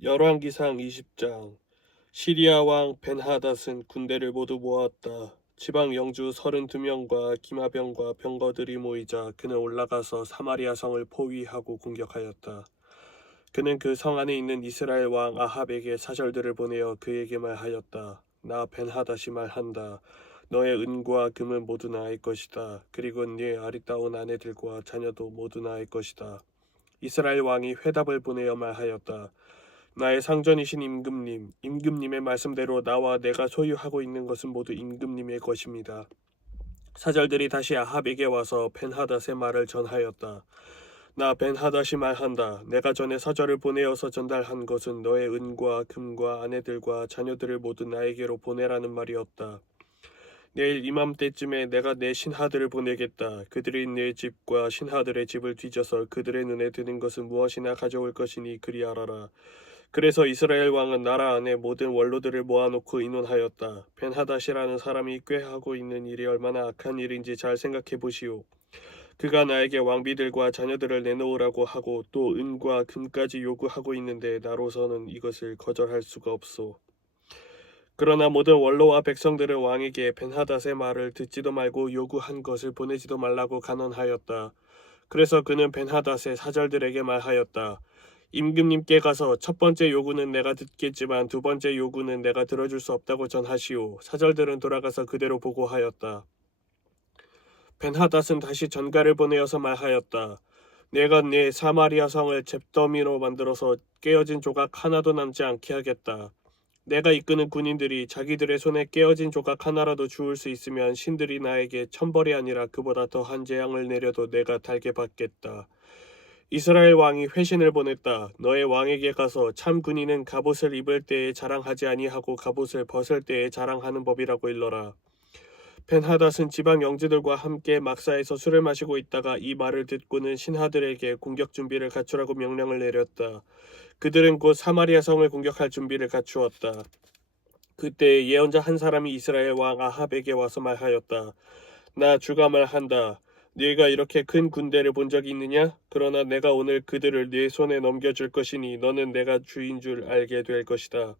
열왕기상 20장. 시리아 왕 벤하닷은 군대를 모두 모았다. 지방 영주 32명과 기마병과 병거들이 모이자 그는 올라가서 사마리아 성을 포위하고 공격하였다. 그는 그 성 안에 있는 이스라엘 왕 아합에게 사절들을 보내어 그에게 말하였다. 나 벤하닷이 말한다. 너의 은과 금은 모두 나의 것이다. 그리고 네 아리따운 아내들과 자녀도 모두 나의 것이다. 이스라엘 왕이 회답을 보내어 말하였다. 나의 상전이신 임금님, 임금님의 말씀대로 나와 내가 소유하고 있는 것은 모두 임금님의 것입니다. 사절들이 다시 아합에게 와서 벤하닷의 말을 전하였다. 나 벤하닷이 말한다. 내가 전에 사절을 보내어서 전달한 것은 너의 은과 금과 아내들과 자녀들을 모두 나에게로 보내라는 말이었다. 내일 이맘때쯤에 내가 내 신하들을 보내겠다. 그들이 내 집과 신하들의 집을 뒤져서 그들의 눈에 드는 것은 무엇이나 가져올 것이니 그리 알아라. 그래서 이스라엘 왕은 나라 안에 모든 원로들을 모아놓고 의논하였다. 벤하닷이라는 사람이 꾀하고 있는 일이 얼마나 악한 일인지 잘 생각해 보시오. 그가 나에게 왕비들과 자녀들을 내놓으라고 하고 또 은과 금까지 요구하고 있는데 나로서는 이것을 거절할 수가 없소. 그러나 모든 원로와 백성들은 왕에게 벤하닷의 말을 듣지도 말고 요구한 것을 보내지도 말라고 간언하였다. 그래서 그는 벤하닷의 사절들에게 말하였다. 임금님께 가서 첫 번째 요구는 내가 듣겠지만 두 번째 요구는 내가 들어줄 수 없다고 전하시오. 사절들은 돌아가서 그대로 보고하였다. 벤하닷은 다시 전가를 보내어서 말하였다. 내가 네 사마리아 성을 잿더미로 만들어서 깨어진 조각 하나도 남지 않게 하겠다. 내가 이끄는 군인들이 자기들의 손에 깨어진 조각 하나라도 주울 수 있으면 신들이 나에게 천벌이 아니라 그보다 더한 재앙을 내려도 내가 달게 받겠다. 이스라엘 왕이 회신을 보냈다. 너의 왕에게 가서 참 군인은 갑옷을 입을 때에 자랑하지 아니하고 갑옷을 벗을 때에 자랑하는 법이라고 일러라. 벤하닷은 지방 영지들과 함께 막사에서 술을 마시고 있다가 이 말을 듣고는 신하들에게 공격 준비를 갖추라고 명령을 내렸다. 그들은 곧 사마리아 성을 공격할 준비를 갖추었다. 그때 예언자 한 사람이 이스라엘 왕 아합에게 와서 말하였다. 나 주가 말한다. 네가 이렇게 큰 군대를 본 적이 있느냐? 그러나 내가 오늘 그들을 네 손에 넘겨줄 것이니 너는 내가 주인 줄 알게 될 것이다.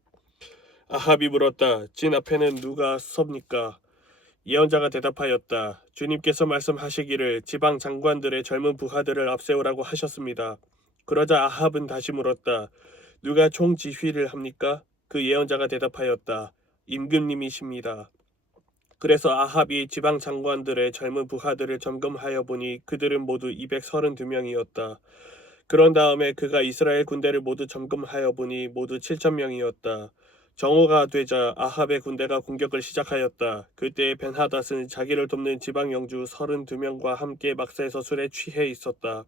아합이 물었다. 진 앞에는 누가 섭니까? 예언자가 대답하였다. 주님께서 말씀하시기를 지방 장관들의 젊은 부하들을 앞세우라고 하셨습니다. 그러자 아합은 다시 물었다. 누가 총지휘를 합니까? 그 예언자가 대답하였다. 임금님이십니다. 그래서 아합이 지방 장관들의 젊은 부하들을 점검하여 보니 그들은 모두 232명이었다. 그런 다음에 그가 이스라엘 군대를 모두 점검하여 보니 모두 7,000명이었다. 정오가 되자 아합의 군대가 공격을 시작하였다. 그때 벤하닷은 자기를 돕는 지방 영주 32명과 함께 막사에서 술에 취해 있었다.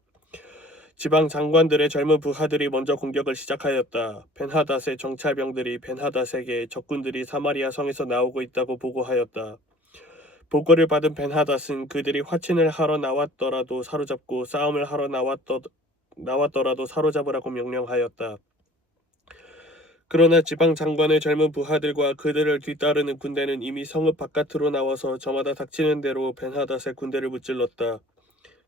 지방 장관들의 젊은 부하들이 먼저 공격을 시작하였다. 벤하닷의 정찰병들이 벤하닷에게 적군들이 사마리아 성에서 나오고 있다고 보고하였다. 보고를 받은 벤하닷은 그들이 화친을 하러 나왔더라도 사로잡고 싸움을 하러 나왔더라도 사로잡으라고 명령하였다. 그러나 지방 장관의 젊은 부하들과 그들을 뒤따르는 군대는 이미 성읍 바깥으로 나와서 저마다 닥치는 대로 벤하닷의 군대를 무찔렀다.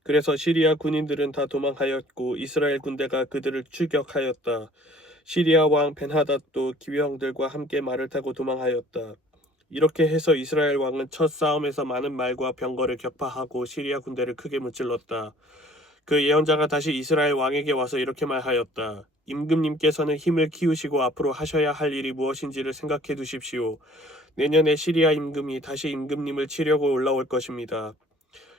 그래서 시리아 군인들은 다 도망하였고 이스라엘 군대가 그들을 추격하였다. 시리아 왕 벤하닷도 기병들과 함께 말을 타고 도망하였다. 이렇게 해서 이스라엘 왕은 첫 싸움에서 많은 말과 병거를 격파하고 시리아 군대를 크게 무찔렀다. 그 예언자가 다시 이스라엘 왕에게 와서 이렇게 말하였다. 임금님께서는 힘을 키우시고 앞으로 하셔야 할 일이 무엇인지를 생각해 두십시오. 내년에 시리아 임금이 다시 임금님을 치려고 올라올 것입니다.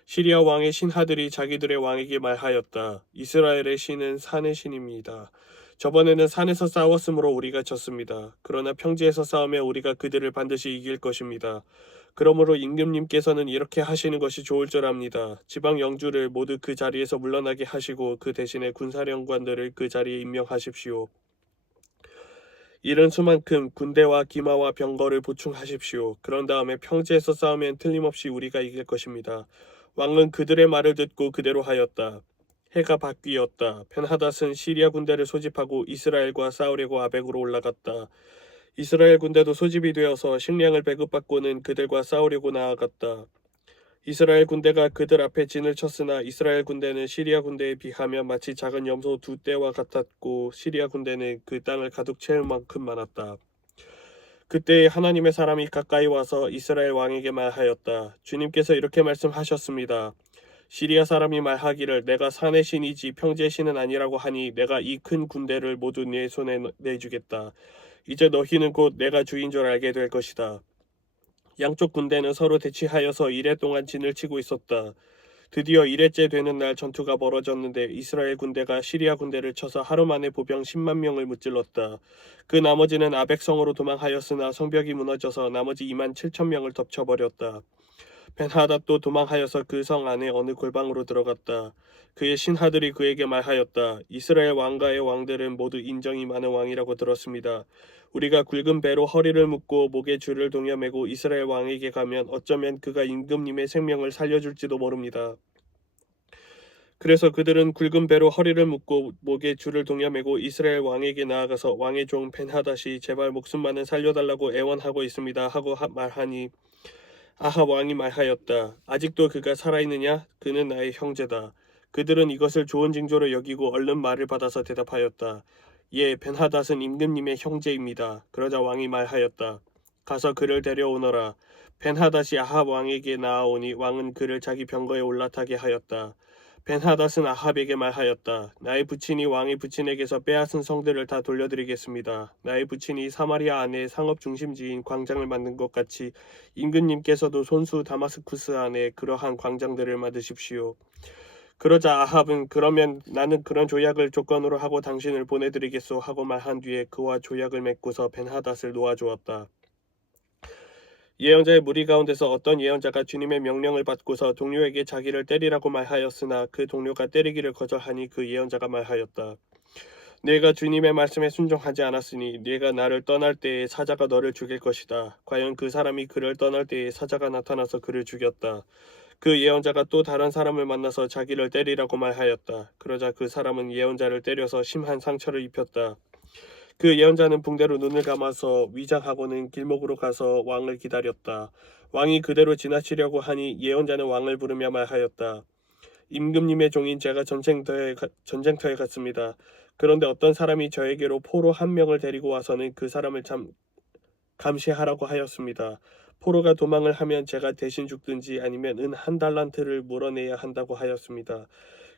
시리아 왕의 신하들이 자기들의 왕에게 말하였다. 이스라엘의 신은 산의 신입니다. 저번에는 산에서 싸웠으므로 우리가 졌습니다. 그러나 평지에서 싸우며 우리가 그들을 반드시 이길 것입니다. 그러므로 임금님께서는 이렇게 하시는 것이 좋을 줄 압니다. 지방 영주를 모두 그 자리에서 물러나게 하시고 그 대신에 군사령관들을 그 자리에 임명하십시오. 이른 수만큼 군대와 기마와 병거를 보충하십시오. 그런 다음에 평지에서 싸우면 틀림없이 우리가 이길 것입니다. 왕은 그들의 말을 듣고 그대로 하였다. 해가 바뀌었다. 벤하닷은 시리아 군대를 소집하고 이스라엘과 싸우려고 아벡으로 올라갔다. 이스라엘 군대도 소집이 되어서 식량을 배급받고는 그들과 싸우려고 나아갔다. 이스라엘 군대가 그들 앞에 진을 쳤으나 이스라엘 군대는 시리아 군대에 비하면 마치 작은 염소 두 떼와 같았고 시리아 군대는 그 땅을 가득 채울 만큼 많았다. 그때 하나님의 사람이 가까이 와서 이스라엘 왕에게 말하였다. 주님께서 이렇게 말씀하셨습니다. 시리아 사람이 말하기를 내가 산의 신이지 평지의 신은 아니라고 하니 내가 이 큰 군대를 모두 네 손에 내주겠다. 이제 너희는 곧 내가 주인 줄 알게 될 것이다. 양쪽 군대는 서로 대치하여서 이레 동안 진을 치고 있었다. 드디어 이레째 되는 날 전투가 벌어졌는데 이스라엘 군대가 시리아 군대를 쳐서 하루 만에 보병 10만 명을 무찔렀다. 그 나머지는 아벡성으로 도망하였으나 성벽이 무너져서 나머지 2만 7천 명을 덮쳐버렸다. 벤하닷도 도망하여서 그 성 안에 어느 골방으로 들어갔다. 그의 신하들이 그에게 말하였다. 이스라엘 왕가의 왕들은 모두 인정이 많은 왕이라고 들었습니다. 우리가 굵은 배로 허리를 묶고 목에 줄을 동여 매고 이스라엘 왕에게 가면 어쩌면 그가 임금님의 생명을 살려줄지도 모릅니다. 그래서 그들은 굵은 배로 허리를 묶고 목에 줄을 동여 매고 이스라엘 왕에게 나아가서 왕의 종 벤하닷이 제발 목숨만은 살려달라고 애원하고 있습니다 하고 말하니 아합 왕이 말하였다. 아직도 그가 살아있느냐? 그는 나의 형제다. 그들은 이것을 좋은 징조로 여기고 얼른 말을 받아서 대답하였다. 예, 벤하닷은 임금님의 형제입니다. 그러자 왕이 말하였다. 가서 그를 데려오너라. 벤하닷이 아합 왕에게 나아오니 왕은 그를 자기 병거에 올라타게 하였다. 벤하닷은 아합에게 말하였다. 나의 부친이 왕의 부친에게서 빼앗은 성들을 다 돌려드리겠습니다. 나의 부친이 사마리아 안에 상업 중심지인 광장을 만든 것 같이 임금님께서도 손수 다마스쿠스 안에 그러한 광장들을 만드십시오. 그러자 아합은 그러면 나는 그런 조약을 조건으로 하고 당신을 보내드리겠소 하고 말한 뒤에 그와 조약을 맺고서 벤하닷을 놓아주었다. 예언자의 무리 가운데서 어떤 예언자가 주님의 명령을 받고서 동료에게 자기를 때리라고 말하였으나 그 동료가 때리기를 거절하니 그 예언자가 말하였다. 네가 주님의 말씀에 순종하지 않았으니 네가 나를 떠날 때에 사자가 너를 죽일 것이다. 과연 그 사람이 그를 떠날 때에 사자가 나타나서 그를 죽였다. 그 예언자가 또 다른 사람을 만나서 자기를 때리라고 말하였다. 그러자 그 사람은 예언자를 때려서 심한 상처를 입혔다. 그 예언자는 붕대로 눈을 감아서 위장하고는 길목으로 가서 왕을 기다렸다. 왕이 그대로 지나치려고 하니 예언자는 왕을 부르며 말하였다. 임금님의 종인 제가 전쟁터에 갔습니다. 그런데 어떤 사람이 저에게로 포로 한 명을 데리고 와서는 그 사람을 감시하라고 하였습니다. 포로가 도망을 하면 제가 대신 죽든지 아니면 은 한 달란트를 물어내야 한다고 하였습니다.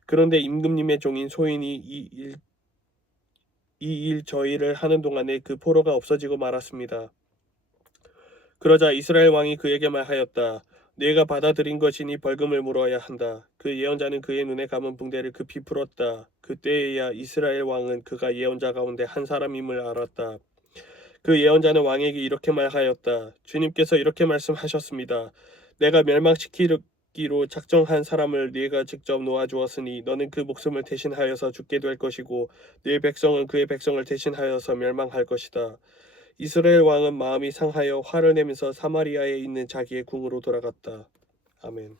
그런데 임금님의 종인 소인이 이 일 저희를 하는 동안에 그 포로가 없어지고 말았습니다. 그러자 이스라엘 왕이 그에게 말하였다. 네가 받아들인 것이니 벌금을 물어야 한다. 그 예언자는 그의 눈에 감은 붕대를 급히 풀었다. 그때에야 이스라엘 왕은 그가 예언자 가운데 한 사람임을 알았다. 그 예언자는 왕에게 이렇게 말하였다. 주님께서 이렇게 말씀하셨습니다. 내가 멸망시키기로 작정한 사람을 네가 직접 놓아주었으니 너는 그 목숨을 대신하여서 죽게 될 것이고 네 백성은 그의 백성을 대신하여서 멸망할 것이다. 이스라엘 왕은 마음이 상하여 화를 내면서 사마리아에 있는 자기의 궁으로 돌아갔다. 아멘.